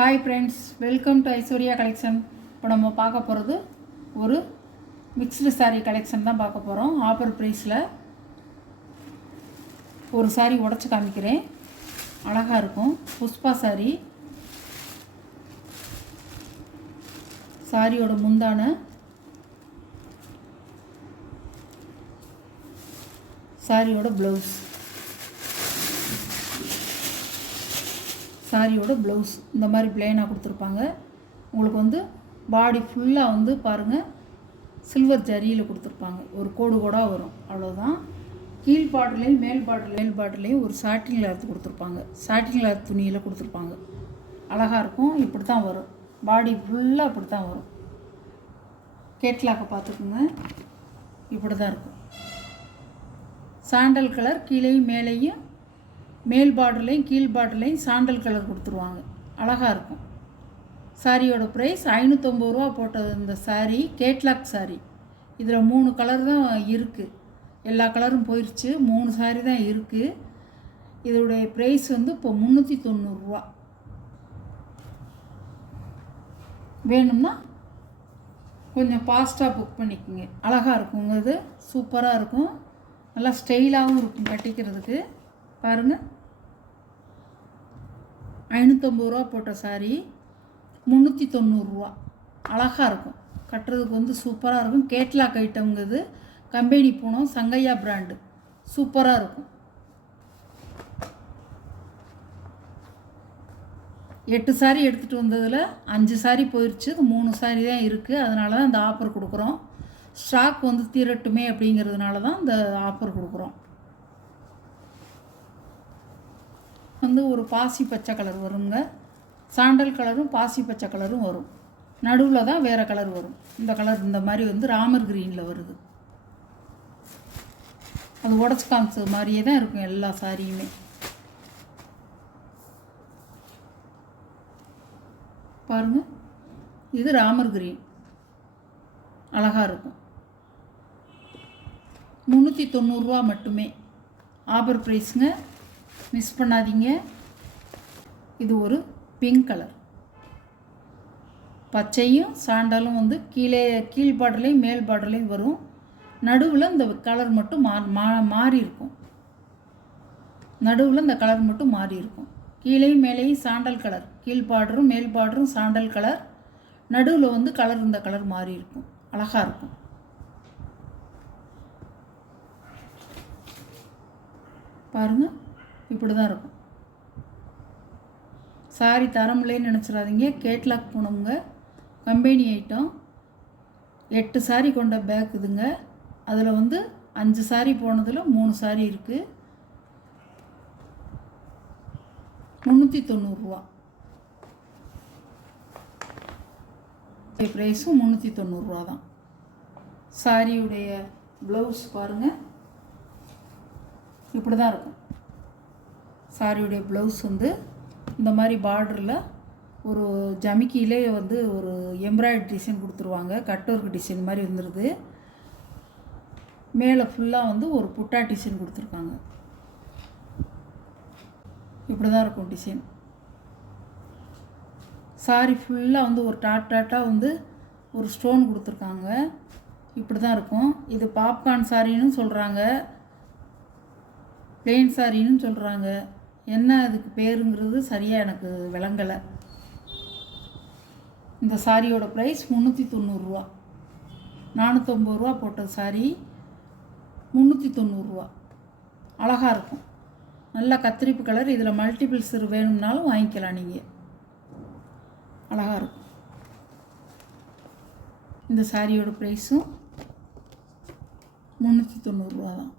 Hi friends, welcome to Aishwarya collection. இப்போ நம்ம பார்க்க போகிறது ஒரு மிக்ஸ்டு சாரீ கலெக்ஷன் தான் பார்க்க போகிறோம். ஆஃபர் ப்ரைஸில் ஒரு சாரீ உடச்சி காமிக்கிறேன். அழகாக இருக்கும். புஷ்பா சாரீ. சாரியோட முந்தான, சாரியோட ப்ளவுஸ், சாரியோட ப்ளவுஸ் இந்த மாதிரி பிளெயினாக கொடுத்துருப்பாங்க. உங்களுக்கு வந்து பாடி ஃபுல்லாக வந்து பாருங்கள் சில்வர் ஜரியில் கொடுத்துருப்பாங்க. ஒரு கோடு கோடாக வரும், அவ்வளோதான். கீழ் பாட்டிலையும் மேல் பாட்டிலையும் ஒரு சாட்டின் கிளாத் கொடுத்துருப்பாங்க. சாட்டின் கிளாத் துணியில் கொடுத்துருப்பாங்க. அழகாக இருக்கும். இப்படி தான் வரும். பாடி ஃபுல்லாக இப்படி தான் வரும். கேட்லாக்கை பார்த்துக்குங்க. இப்படி தான் இருக்கும். சாண்டல் கலர் கீழேயும் மேலேயும், மேல் பார்டர்லையும் கீழ் பார்டர்லையும் சாண்டல் கலர் கொடுத்துருவாங்க. அழகாக இருக்கும். சாரியோட ப்ரைஸ் 550 ரூபா போட்டது. இந்த சாரீ கேட்லாக் சாரீ. இதில் 3 கலர் தான் இருக்குது. எல்லா கலரும் போயிடுச்சு. 3 சாரீ தான் இருக்குது. இதோடைய ப்ரைஸ் வந்து இப்போ 390 ரூபா. வேணும்னா கொஞ்சம் ஃபாஸ்ட்டாக புக் பண்ணிக்கோங்க. அழகாக இருக்குங்க. இது சூப்பராக இருக்கும். நல்லா ஸ்டைலாகவும் இருக்கும் கட்டிக்கிறதுக்கு. பாருங்கள், 550 ரூபா போட்ட சாரீ 390 ரூபா. அழகாக இருக்கும். கட்டுறதுக்கு வந்து சூப்பராக இருக்கும். கேட்லாக் ஐட்டம்ங்கிறது. Company Poonam, Sangaiya brand. சூப்பராக இருக்கும். 8 சாரீ எடுத்துகிட்டு வந்ததில் 5 சாரீ போயிடுச்சு. 3 சாரீ தான் இருக்குது. அதனால தான் இந்த ஆஃபர் கொடுக்குறோம். ஸ்டாக் வந்து தீரட்டுமே அப்படிங்கிறதுனால தான் இந்த ஆஃபர் கொடுக்குறோம். வந்து ஒரு பாசி பச்சை கலர் வருங்க. சாண்டல் கலரும் பாசி பச்சை கலரும் வரும். நடுவில் தான் வேறு கலர் வரும். இந்த கலர் இந்த மாதிரி வந்து ராமர் கிரீனில் வருது. அது உடச்சி காமிச்சது மாதிரியே தான் இருக்கும் எல்லா சாரியுமே. பாருங்கள், இது ராமர் கிரீன். அழகாக இருக்கும். 390 ரூபா மட்டுமே. ஆஃபர் ப்ரைஸுங்க. மிஸ் பண்ணாதீங்க. இது ஒரு பிங்க் கலர். பச்சையும் சாண்டலும் வந்து கீழ் பார்டர்லையும் மேல் பார்டர்லையும் வரும். நடுவில் இந்த கலர் மட்டும் மாறி இருக்கும். நடுவில் இந்த கலர் மட்டும் மாறி இருக்கும். கீழேயும் மேலேயும் சாண்டல் கலர். கீழ் பார்டரும் மேல் பார்டரும் சாண்டல் கலர். நடுவில் வந்து கலர் இந்த கலர் மாறி இருக்கும். அழகாக இருக்கும். பாருங்கள், இப்படி தான் இருக்கும். சாரி தரமில்லைன்னு நினச்சிடாதீங்க. கேட்லாக் போனவங்க. Company item. 8 சாரீ கொண்ட பேக் இதுங்க. அதில் வந்து 5 சாரீ போனதில் 3 சாரீ இருக்குது. 390 ரூபா. ப்ரைஸும் 390 ரூபா தான். சாரியுடைய ப்ளவுஸ் பாருங்கள், இப்படி தான் இருக்கும். சாரியுடைய ப்ளவுஸ் வந்து இந்த மாதிரி பார்டரில் ஒரு ஜமிக்கியிலே வந்து ஒரு எம்ப்ராய்டரி டிசைன் கொடுத்துருவாங்க. கட் ஒர்க் டிசைன் மாதிரி வந்துடுது. மேலே ஃபுல்லாக வந்து ஒரு புட்டா டிசைன் கொடுத்துருக்காங்க. இப்படி தான் இருக்கும் டிசைன். சாரி ஃபுல்லாக வந்து ஒரு டாட்டாக வந்து ஒரு ஸ்டோன் கொடுத்துருக்காங்க. இப்படி தான் இருக்கும். இது பாப்கார்ன் சாரின்னு சொல்கிறாங்க, பிளெயின் சாரின்னு சொல்கிறாங்க. என்ன அதுக்கு பேருங்கிறது சரியாக எனக்கு விளங்கலை. இந்த சாரியோட ப்ரைஸ் 390 ரூபா. 450 ரூபா போட்ட சாரி 390 ரூபா. அழகாக இருக்கும். நல்லா கத்திரிப்பு கலர். இதில் மல்டிபிள்ஸ் வேணும்னாலும் வாங்கிக்கலாம் நீங்கள். அழகாக இருக்கும். இந்த சாரியோட ப்ரைஸும் 390 ரூபா தான்.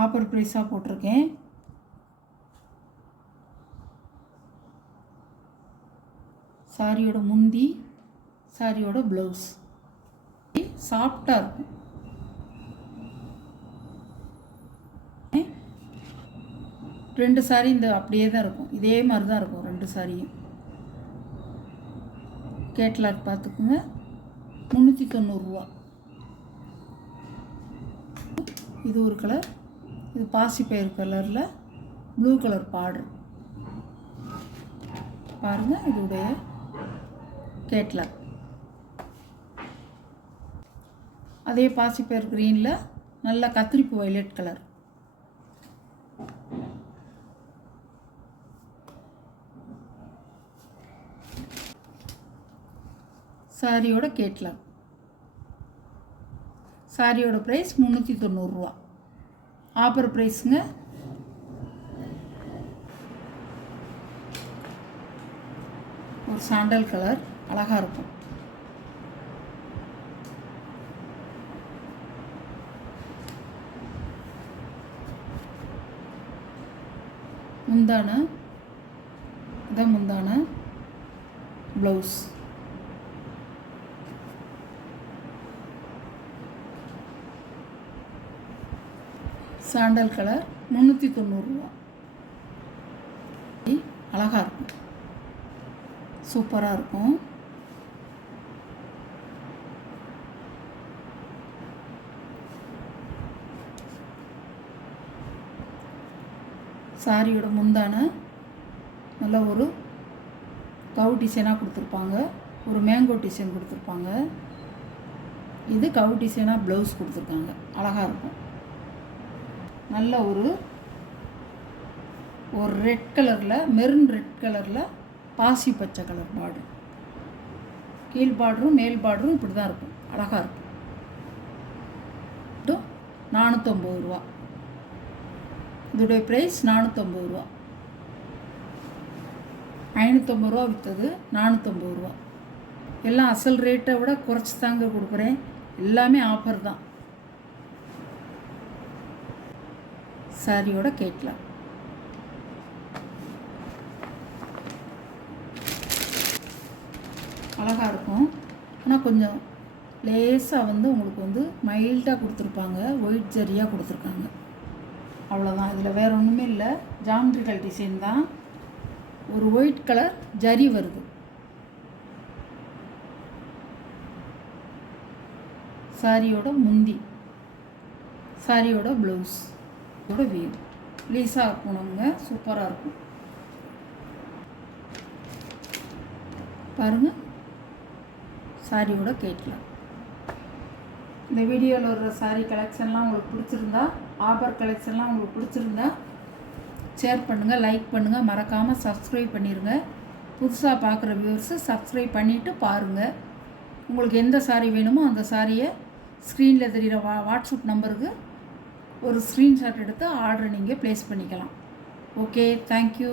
ஆஃபர் ப்ரைஸாக போட்டிருக்கேன். சாரியோட முந்தி, சாரியோட ப்ளவுஸ் சாஃப்டாக இருக்கும். ரெண்டு சாரி இந்த அப்படியே தான் இருக்கும். இதே மாதிரி தான் இருக்கும் 2 சாரியும். கேட்லாக் பார்த்துக்குங்க. 390 ரூபா. இது ஒரு கலர். இது பாசிப்பயிறு கலரில் ப்ளூ கலர் பார்டர் பாருங்கள். இதோடைய கேட்லாக். அதே பாசிப்பயிர் க்ரீனில் நல்ல கத்திரிப்பு வைலட் கலர். சாரியோட கேட்லாக். சாரியோட ப்ரைஸ் 390 ரூபா. ஆஃபர் ப்ரைஸுங்க. ஒரு சாண்டல் கலர் அழகாக இருக்கும். முந்தான இதான் முந்தான. ப்ளவுஸ் சாண்டல் கலர் 390 ரூபா. அழகாக இருக்கும், சூப்பராக இருக்கும். சாரியோட முந்தான நல்ல ஒரு கவு டிசைனாக கொடுத்துருப்பாங்க. ஒரு மேங்கோ டிசைன் கொடுத்துருப்பாங்க. இது கவு டிசைனாக ப்ளவுஸ் கொடுத்துருக்காங்க. அழகாக இருக்கும். நல்ல ஒரு ரெட் கலரில், மெரூன் ரெட் கலரில் பாசி பச்சை கலர் பார்டர். கீழ் பார்டரும் மேல் பார்டரும் இப்படி தான் இருக்கும். அழகாக இருக்கும். 450 ரூபா. இதோடைய ப்ரைஸ் 450 ரூபா. 550 ரூபா விற்றது, 450 ரூபா. எல்லாம் அசல் ரேட்டை விட குறைச்சி தாங்க கொடுக்குறேன். எல்லாமே ஆஃபர் தான். சாரியோட கேட்லாக். அழகாக இருக்கும். ஆனால் கொஞ்சம் லேசாக உங்களுக்கு மைல்டாக கொடுத்துருப்பாங்க. ஒயிட் ஜரியாக கொடுத்துருக்காங்க. அவ்வளோதான். இதில் வேறு ஒன்றுமே இல்லை. ஜாமெட்ரிக்கல் டிசைன் தான். ஒரு ஒயிட் கலர் ஜரி வருது. சாரியோட முந்தி, சாரியோட ப்ளவுஸ் ஓட வியூ லேஸாக இருக்கணுங்க. சூப்பராக இருக்கும். பாருங்கள், சாரியோட கேட்லாக். இந்த வீடியோவில் வர்ற சாரீ கலெக்ஷன்லாம் உங்களுக்கு பிடிச்சிருந்தா, ஆஃபர் கலெக்ஷன்லாம் உங்களுக்கு பிடிச்சிருந்தா ஷேர் பண்ணுங்கள், லைக் பண்ணுங்கள், மறக்காமல் சப்ஸ்கிரைப் பண்ணிடுங்க. புதுசாக பார்க்குற வியூவர்ஸு சப்ஸ்கிரைப் பண்ணிவிட்டு பாருங்கள். உங்களுக்கு எந்த சாரீ வேணுமோ அந்த சாரியை ஸ்க்ரீனில் தெரிகிற வாட்ஸ்அப் நம்பருக்கு ஒரு ஸ்க்ரீன்ஷாட் எடுத்து ஆர்டரை நீங்கள் ப்ளேஸ் பண்ணிக்கலாம். Okay, thank you.